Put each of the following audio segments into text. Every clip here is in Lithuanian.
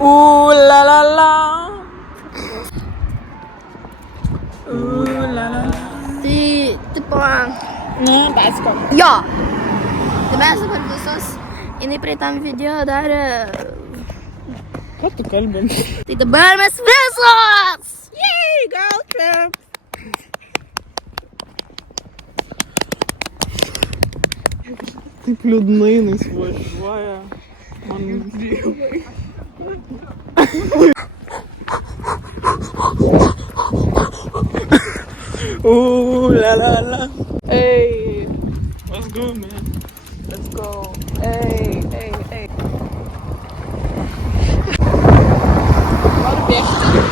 Ooh la la la. Ooh la la la. Tai, tipo, Ne, persikop. jo. Tai mes dabar visos, jinai praeitam video darė, Ką tu kalbam? tai dabar mes visos! Yay, girl trip. Taip liūdnai nusivažiuoja. Man... Ooh la la la. Hey, let's go, man. Let's go. Hey, hey, hey. Noriu bėgti.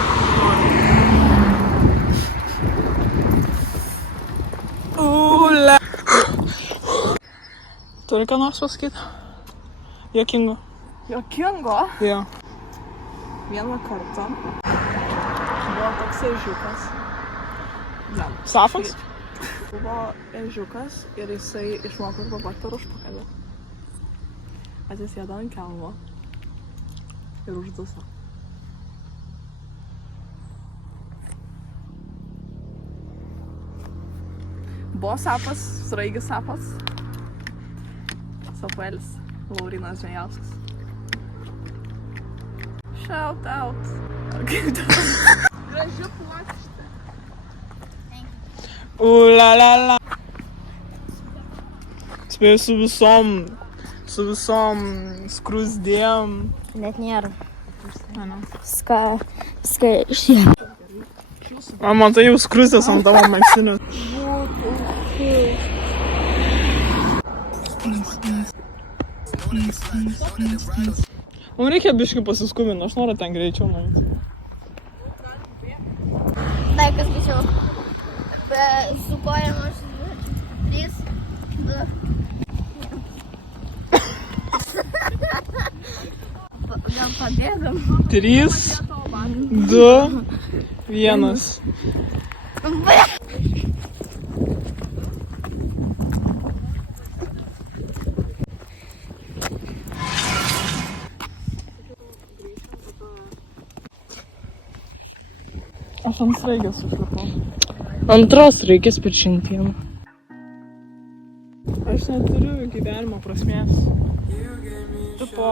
Ooh la. Turi ką nors pasakyti? Jokingo. Jokingo? Jo. Vieną kartą buvo toks ežiukas. Safas? Buvo ežiukas ir jisai išmoko babot per užpakalį. Atsisėdo ant kelmo ir užduso. Buvo sapas, sraigis sapas. Sapuelis, Laurynas Ženiauskas. Shout out. Ar kaip tau? Gražiu puokštė. Ooh la la la. Spėjau su visom skrusdėjom. Net nėra. Ano. Viską išėjo. O matai jau skrusdės ant tavo megztinio. Man reikia biškai pasiskubinti, aš noriu ten greičiau nueiti. Tai kas greičiau. Be su kojom aš 3, 2. Gal pabėgam? 3, 2, 1. Aš ant sraigės užlipau. Antros reikės per šiandieną. Aš neturiu gyvenimo prasmės. Tipo...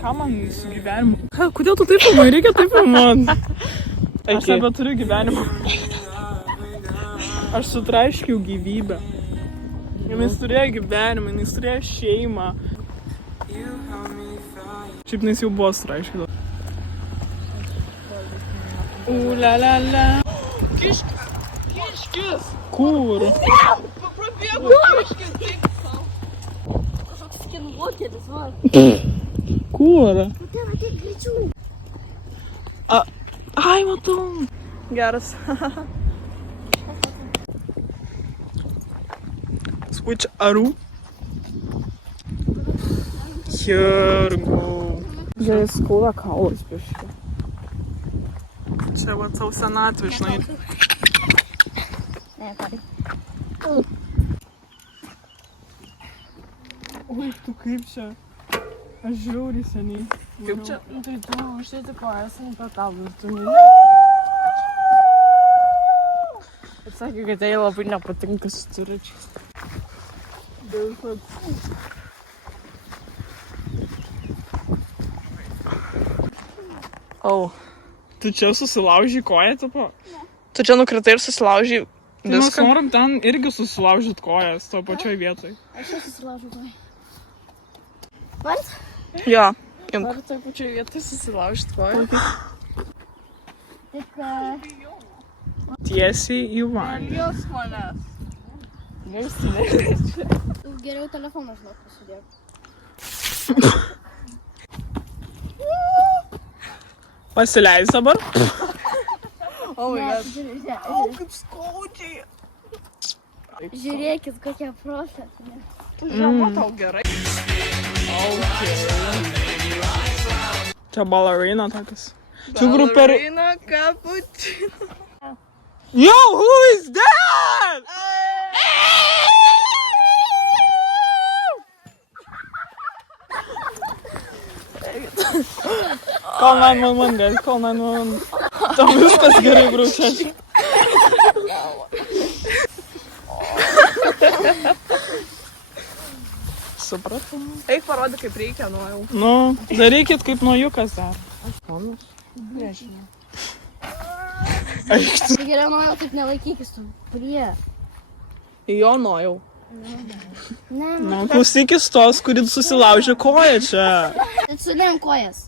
Ką man su gyvenimu? Kodėl tu taip filmuoji? Reikia taip filmuoti. Aš nebeturiu gyvenimo. Aš sutraiškiau gyvybę. Jis turėjo gyvenimą, jis turėjo šeimą. Šiaip jis jau buvo sutraiškytas. Ooh la la la. Kiškis! Kur? Prabėgo kiškis, taip sau. Kažkoks skinvokeris, va. Kur? Ten ateik greičiau. Ai, matau. Geras. Switch aru. Here go. Jai skauda kaulas biškai. Čia va savo senatvė, žinai. Ne, pari. Oi, tu kaip čia? Aš žiauriai seniai. Kaip čia? Nu tai tu, aš tai tipo esam per tavą, tu ne. Ir sakė, kad jai labai nepatinka su turičiais. Dėl kad... Au. Tu čia susilaužy koją, tipo? Tu čia nukritai ir susilaužy Tai mes viską? norim ten irgi susilaužyt kojas, to pačioj vietoj. Aš jau susilaužiu kojį. What? Jo. Ar toj pačioj vietoj susilaužyt koją? Tik... Tiesiai į vandenį. Jos manęs. Tu geriau telefoną žinok pasidėk. Pasileis dabar. O, Ne, bet. Kaip skaudžiai. Žiūrėkit, kokia profesinė. Tu žema tau gerai. Čia balerina tokias. Čia kur per... Ballerina cappuccino. Yo, who is that? Call 911, guys, call 911. Tam viskas gerai, braučiačiai. Supratau. Eik parodyk, kaip reikia, nu jau. Nu, darykit kaip nuojukas dar. Nežinau. Eik tu. Tai geriau nuojau, taip nelaikykis tu. Prie. Jo nojau. Ne, Nu, klausykis tos, kuri susilaužė koją čia. tai sulėm kojas.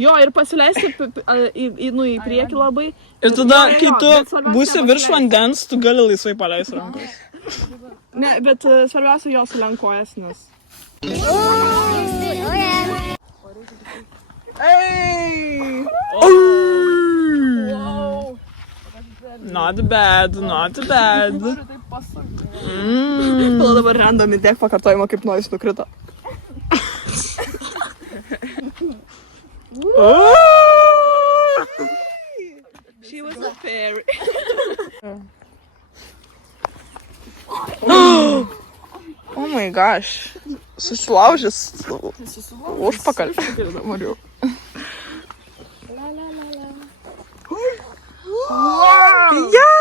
Jo, ir pasileisti į priekį labai. Ir tada, kai tu bet svarbiausia būsi virš vandens, tu gali laisvai paleisti rankas. Ne, bet svarbiausia jo sulenkojas, nes. Ei! Wow! Not bad, not bad. Taip pasakyti. Tada dabar random įdėk pakartojimą, kaip nuo jis nukrito. She was a fairy. Oh my gosh. Susilaužęs užpakalį. Mariu. Yeah!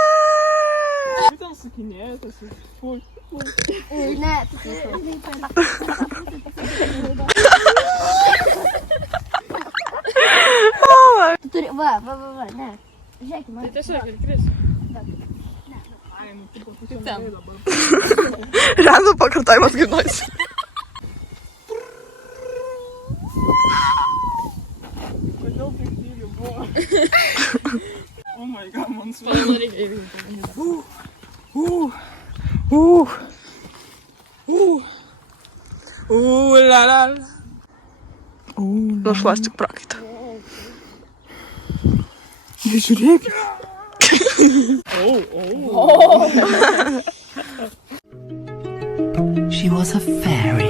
Ten sakinėja, tas fui. Ne, tu turi. Tu turi, va, ne. Žiūrėk, man. Tiesiog ir kris. Kaip ten. Random pakartojimas kaip nors. Kodėl taip tyliai buvo? Oh my god, man sveikia. La la la. Nušlas tik prakaitą. Žiūrėk. She was a fairy.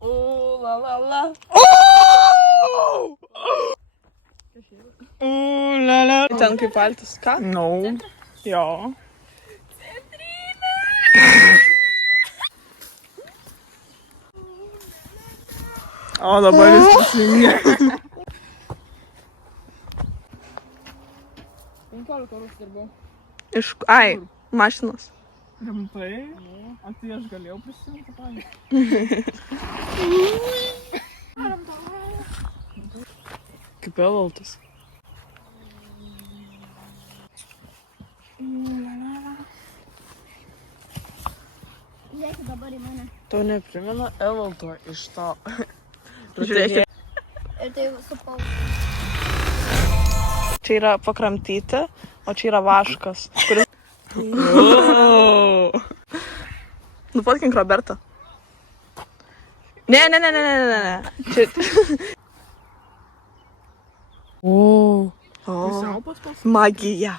Oh, la la la. La la. Ten kaip paltis, ką? No. Jo. O, dabar jis prisijungė. 15 eurų dirbau. Iš... Ai, mašinos. Rimtai? O tai aš galėjau prisijungti, pavyzdžiui. Kaip evaltas. Žiūrėk dabar į mane. To neprimena evalto iš to. Ir Žiūrėkit. tai supau. Čia yra pakramtyti, o čia yra vaškas. Kuris... Nufotkink Robertą. Ne. Čia... Pusiau pas. Magija.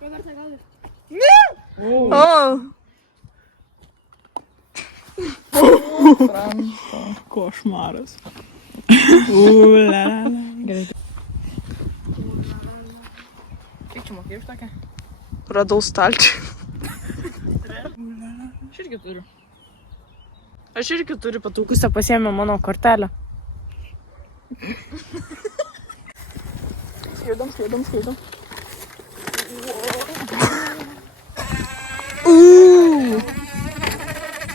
Roberta, gal ir. Košmaras. Gerai. Kiek čia mokėjai už tokią? Radau stalčių. Aš irgi turiu. Aš irgi turiu pataukusę pasiėmę mano kortelę. Skaidom.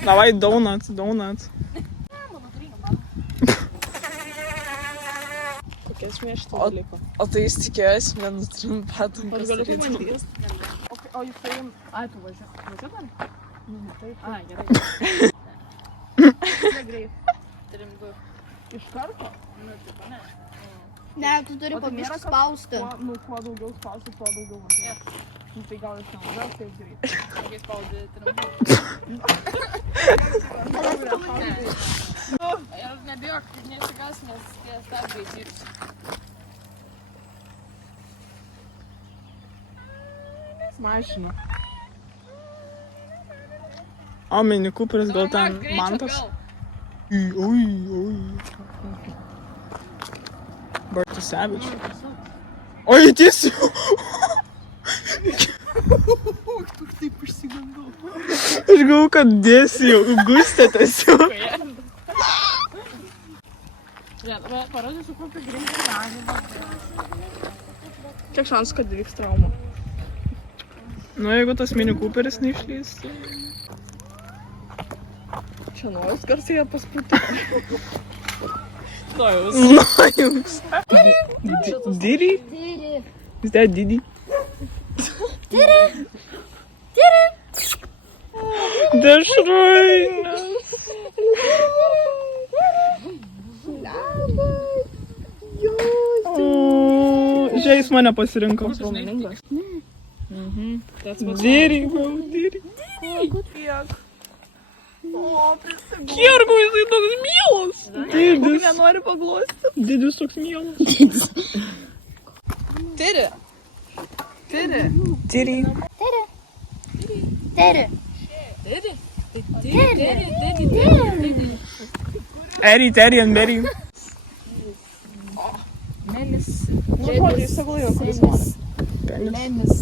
Davai, donuts. Kokia smėšta dalyko. O tai jis tikėjosi vienas trim patum Aš galiu pasiryti. pabandyti. O jisai... Ai, tu važiuoji? Taip. Ai, gerai. Greit. Turim du. Iš karto? Nu, taip, ne. Ne, tu turi pamiršti spausti. Kuo daugiau spausti, tuo daugiau važiuoji. Nu, tai gal aš nevažiuoju, taip greit. Kai spaudi, turim. Ir nebijok, neišsigas, nes tie stabdžiai dirbs. Mašina. O, Mini Cooperis gal ten mantas? Oi. Bart is savage. Oi, disse! Aš galvoju, kad dėsi jau, gustė tiesiog. Parodysiu, kokį grindinį. Kiek šansų, kad įvyks trauma? Nu, jeigu tas Mini Cooperis neišlys, tai... Čia nuojus garsiai paspūtė. Nuojus. Diddy? Diddy. Is that Diddy? Diddy. Dešraina. Žiūrėjai, jis mane pasirinko. Diddy, bro, Diddy. Kiergu, jisai toks mielas. Didis. Nenori paglosti. Didis toks mielas. Diddy. Teddy and Betty. Nu, žodžiu, jis saglėjo, kuris nori. Penis.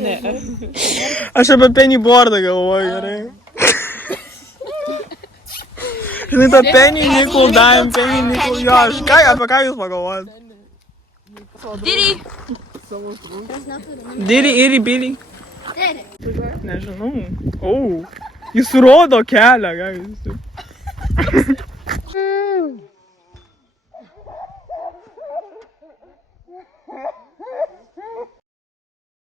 Ne. Aš apie pennyboardą galvoju, gerai. Žinai, tą penny nickel, dime, penny nickel, jo, apie ką jūs pagalvojat? Diddy, Iri, Billy. Nežinau. Jis rodo kelią, ką jūs.